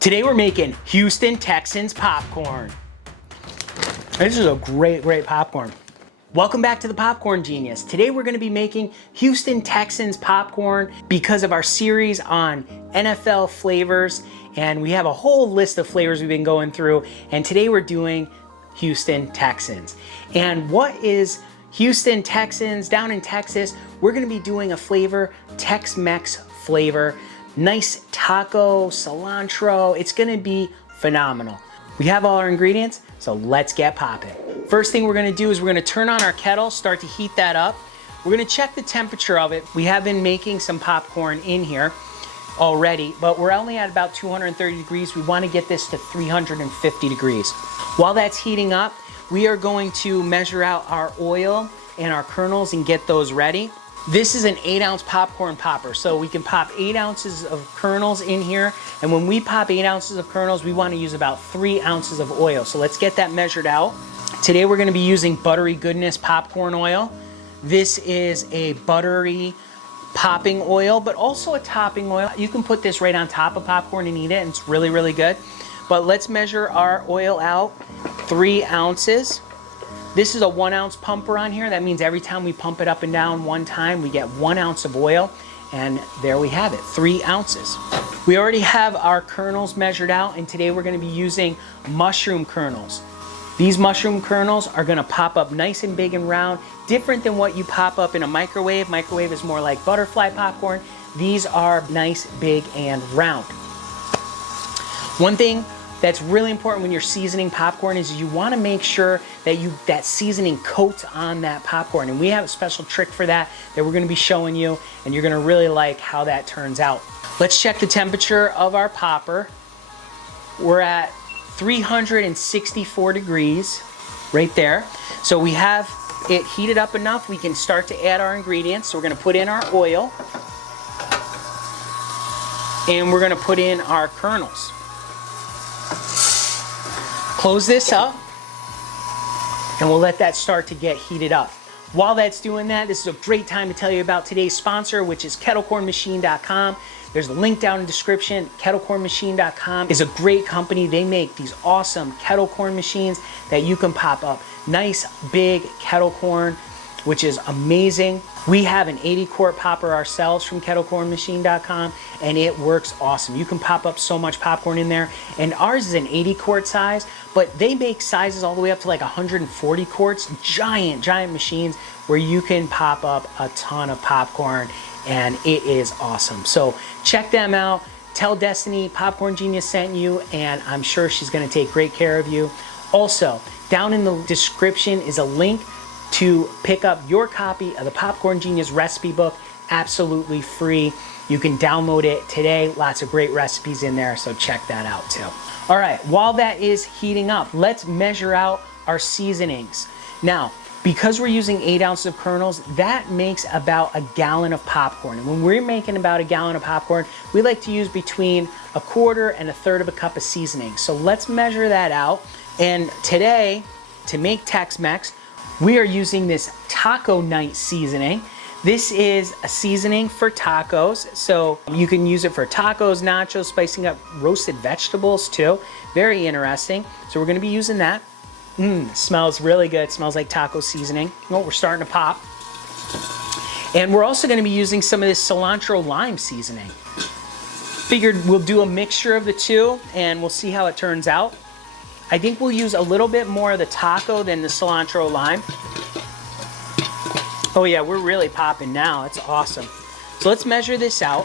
Today we're making Houston Texans popcorn. This is a great popcorn. Welcome back to the Popcorn Genius. Today we're gonna be making Houston Texans popcorn because of our series on NFL flavors, and we have a whole list of flavors we've been going through, and today we're doing Houston Texans. And what is Houston Texans? Down in Texas, we're gonna be doing a flavor, Tex-Mex flavor. Nice taco, cilantro. It's gonna be phenomenal. We have all our ingredients, so let's get popping. First thing we're gonna do is we're gonna turn on our kettle, start to heat that up. We're gonna check the temperature of it. We have been making some popcorn in here already, but we're only at about 230 degrees. We wanna get this to 350 degrees. While that's heating up, we are going to measure out our oil and our kernels and get those ready. This is an 8-ounce popcorn popper, so we can pop 8 ounces of kernels in here, and when we pop 8 ounces of kernels, we want to use about 3 ounces of oil. So let's get that measured out. Today we're going to be using Buttery Goodness popcorn oil. This is a buttery popping oil, but also a topping oil. You can put this right on top of popcorn and eat it, and it's really good. But let's measure our oil out, 3 ounces. This is a 1 ounce pumper on here. That means every time we pump it up and down one time, we get 1 ounce of oil. And there we have it, 3 ounces. We already have our kernels measured out, and today we're gonna be using mushroom kernels. These mushroom kernels are gonna pop up nice and big and round, different than what you pop up in a microwave. Microwave is more like butterfly popcorn. These are nice, big, and round. One thing that's really important when you're seasoning popcorn is you want to make sure that that seasoning coats on that popcorn. And we have a special trick for that we're going to be showing you, and you're going to really like how that turns out. Let's check the temperature of our popper. We're at 364 degrees right there. So we have it heated up enough. We can start to add our ingredients. So we're going to put in our oil, and we're going to put in our kernels. Close this up, and we'll let that start to get heated up. While that's doing that, this is a great time to tell you about today's sponsor, which is kettlecornmachine.com. There's a link down in the description. Kettlecornmachine.com is a great company. They make these awesome kettle corn machines that you can pop up. Nice, big kettle corn, which is amazing. We have an 80-quart popper ourselves from kettlecornmachine.com, and it works awesome. You can pop up so much popcorn in there, and ours is an 80-quart size, but they make sizes all the way up to like 140 quarts, giant machines where you can pop up a ton of popcorn, and it is awesome. So check them out. Tell Destiny Popcorn Genius sent you, and I'm sure she's gonna take great care of you. Also, down in the description is a link to pick up your copy of the Popcorn Genius recipe book, absolutely free. You can download it today. Lots of great recipes in there, so check that out too. All right, while that is heating up, let's measure out our seasonings. Now, because we're using 8 ounces of kernels, that makes about a gallon of popcorn. And when we're making about a gallon of popcorn, we like to use between 1/4 and 1/3 of a cup of seasoning. So let's measure that out. And today, to make Tex-Mex, we are using this Taco Night seasoning. This is a seasoning for tacos, so you can use it for tacos, nachos, spicing up roasted vegetables too. Very interesting. So we're gonna be using that. Smells really good. Smells like taco seasoning. Oh, we're starting to pop. And we're also gonna be using some of this cilantro lime seasoning. Figured we'll do a mixture of the two, and we'll see how it turns out. I think we'll use a little bit more of the taco than the cilantro lime. Oh yeah, we're really popping now. It's awesome. So let's measure this out.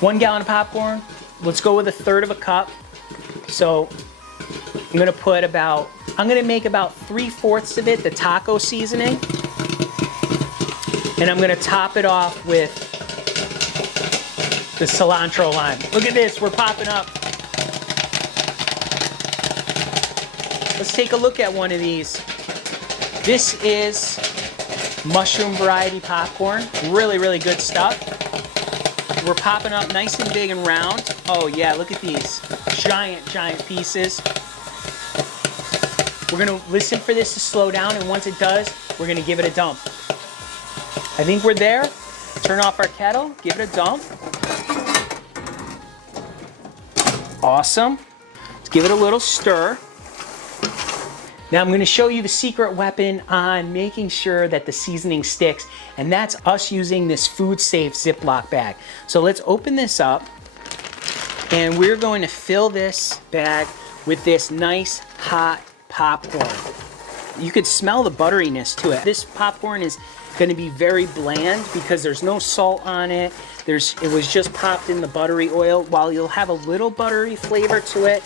1 gallon of popcorn. Let's go with 1/3 of a cup. So I'm gonna make about 3/4 of it the taco seasoning. And I'm gonna top it off with the cilantro lime. Look at this, we're popping up. Let's take a look at one of these. This is mushroom variety popcorn. Really good stuff. We're popping up nice and big and round. Oh yeah, look at these. Giant pieces. We're gonna listen for this to slow down, and once it does, we're gonna give it a dump. I think we're there. Turn off our kettle, give it a dump. Awesome. Let's give it a little stir. Now I'm going to show you the secret weapon on making sure that the seasoning sticks, and that's us using this food safe Ziploc bag. So let's open this up, and we're going to fill this bag with this nice hot popcorn. You could smell the butteriness to it. This popcorn is going to be very bland because there's no salt on it. It was just popped in the buttery oil. While you'll have a little buttery flavor to it,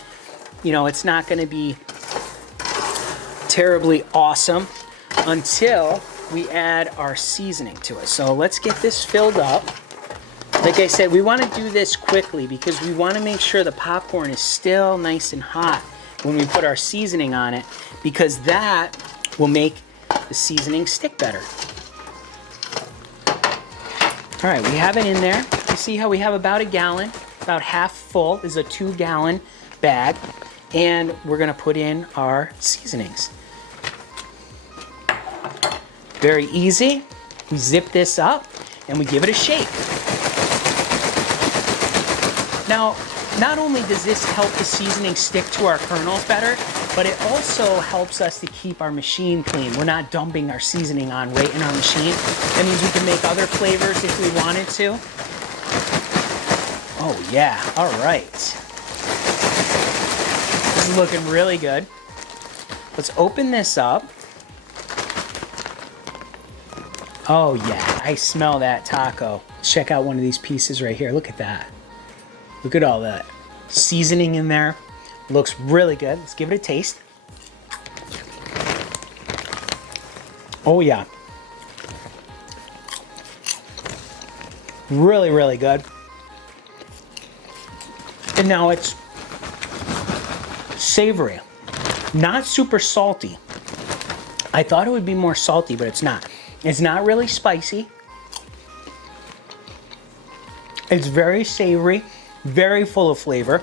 you know, it's not going to be terribly awesome until we add our seasoning to it. So let's get this filled up. Like I said, we want to do this quickly because we want to make sure the popcorn is still nice and hot when we put our seasoning on it, because that will make the seasoning stick better. All right, we have it in there. You see how we have about a gallon, about half full is a 2-gallon bag, and we're gonna put in our seasonings. Very easy. We zip this up and we give it a shake. Now, not only does this help the seasoning stick to our kernels better, but it also helps us to keep our machine clean. We're not dumping our seasoning on right in our machine. That means we can make other flavors if we wanted to. Oh yeah, all right. This is looking really good. Let's open this up. Oh yeah, I smell that taco. Let's check out one of these pieces right here. Look at that. Look at all that seasoning in there. Looks really good. Let's give it a taste. Oh yeah. Really, really good. And now it's savory, not super salty. I thought it would be more salty, but it's not. It's not really spicy. It's very savory, very full of flavor.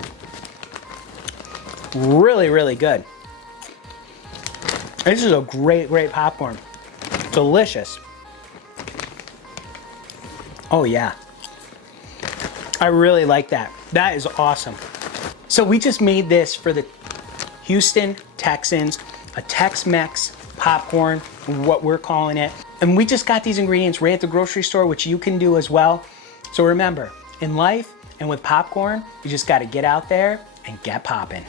Really, really good. This is a great, great popcorn. Delicious. Oh yeah. I really like that. That is awesome. So we just made this for the Houston Texans, a Tex-Mex popcorn, what we're calling it. And we just got these ingredients right at the grocery store, which you can do as well. So remember, in life and with popcorn, you just gotta get out there and get popping.